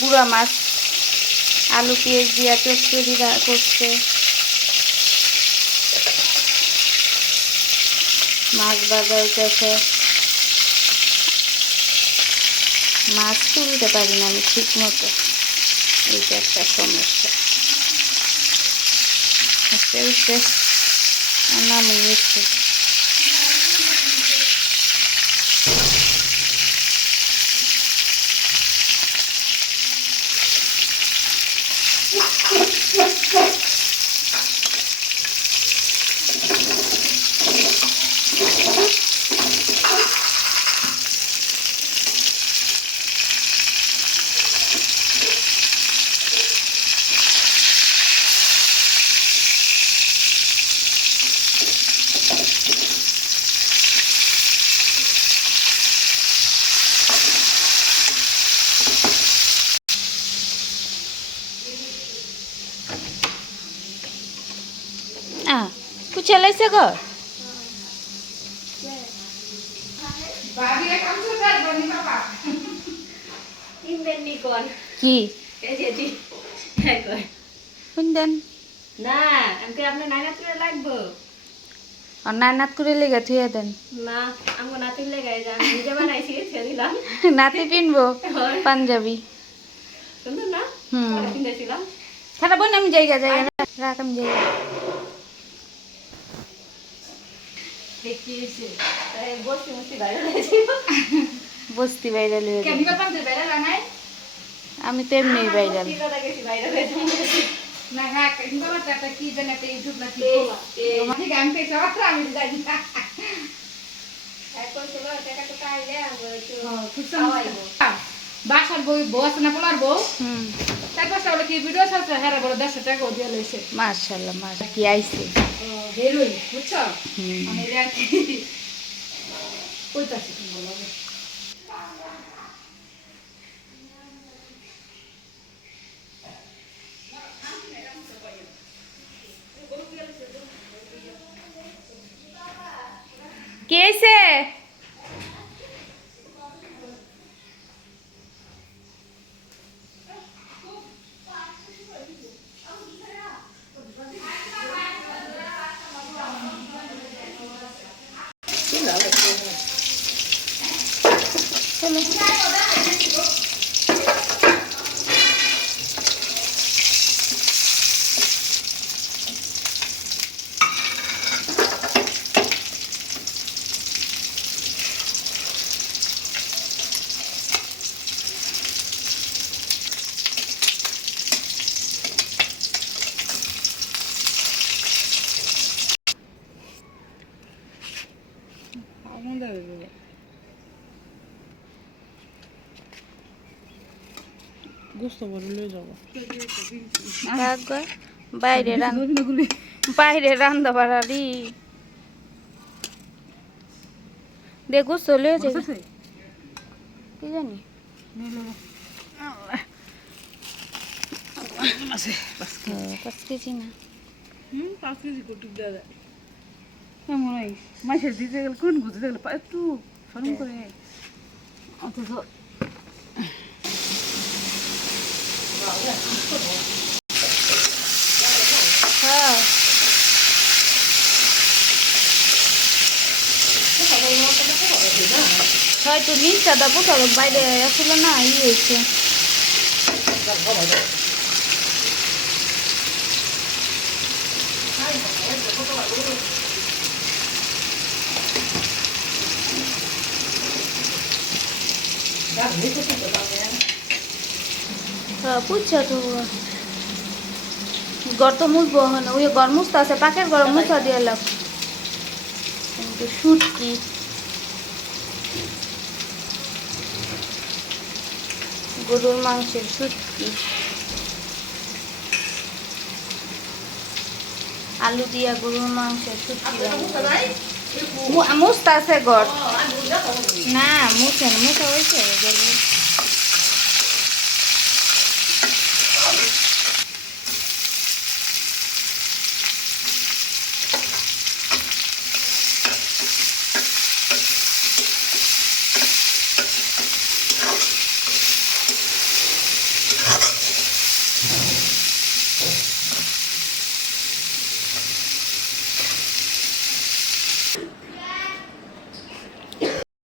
গুঁড়া মাছ, আলু, পেঁয়াজ দিয়া চচ্চড়ি করছে। মাছ ভাজা হইতেছে। মাছ তুলতে পারি না আমি ঠিক মতো এইটা একটা সমস্যা। আস্তে আস্তে। নামে পুছে লাইছে গো কি? হ্যাঁ কই শুনদেন। না আমাকে আপনার নাইনা তুলে লাগবো। আর নানাত করে লেগে থুয়ে দেন। না আমাকে না তুললে গাই আমি নিজে বানাইছি ছেড়ে দিলাম। নাতি পিনবো? পাঞ্জাবি। সুন্দর না হুম। ওটা কিনেছিলাম বোন আমি জায়গা জায়গা। রাখ আমি জায়গা দেখি এসে তাই বসে বসে বাইরে হয়েছি বস্তি বাইরে আমি তো এমনি না হ্যাঁ খুব খাওয়াইবো। বাসার বই বউ আছে না পোলার বউ? হুম। তারপর সে কি ভিডিও ছাড়ছে? হ্যাঁ বড় দেড়শো টাকা দিয়ে লইছে। মার্শাল্লাহ মাস কি আইছে। হেরোই বুঝছ আমি আর কি কইতাছি 咱们加！গুস্ত বড় লয়ে যাব। বাইরে বাইরে রান্দা বাড়ারি দেখো চলে যাবে কি জানি? হ্যাঁ, পাঁচ কেজি। না। হুম পাঁচ কেজি কুটুক এমন হয়? মাসের দিতে গেলে কোন ঘুরতে গেলে একটু সরম করে। অথচ হ্যাঁ। হয়তো নীল সাদা পোশাক বাইরে আসলে না ই হয়েছে। হ্যাঁ পুচ্ছা তো গর্ত মুছবো হন ওই গর মুছতে আছে পাকের গরম মুছা দিয়ে লাগ কিন্তু শুটকি গরুর মাংসের শুটকি আলু দিয়া গরুর মাংসের শুটকি মুছতে আছে গড় না মুছে না মুছা হয়েছে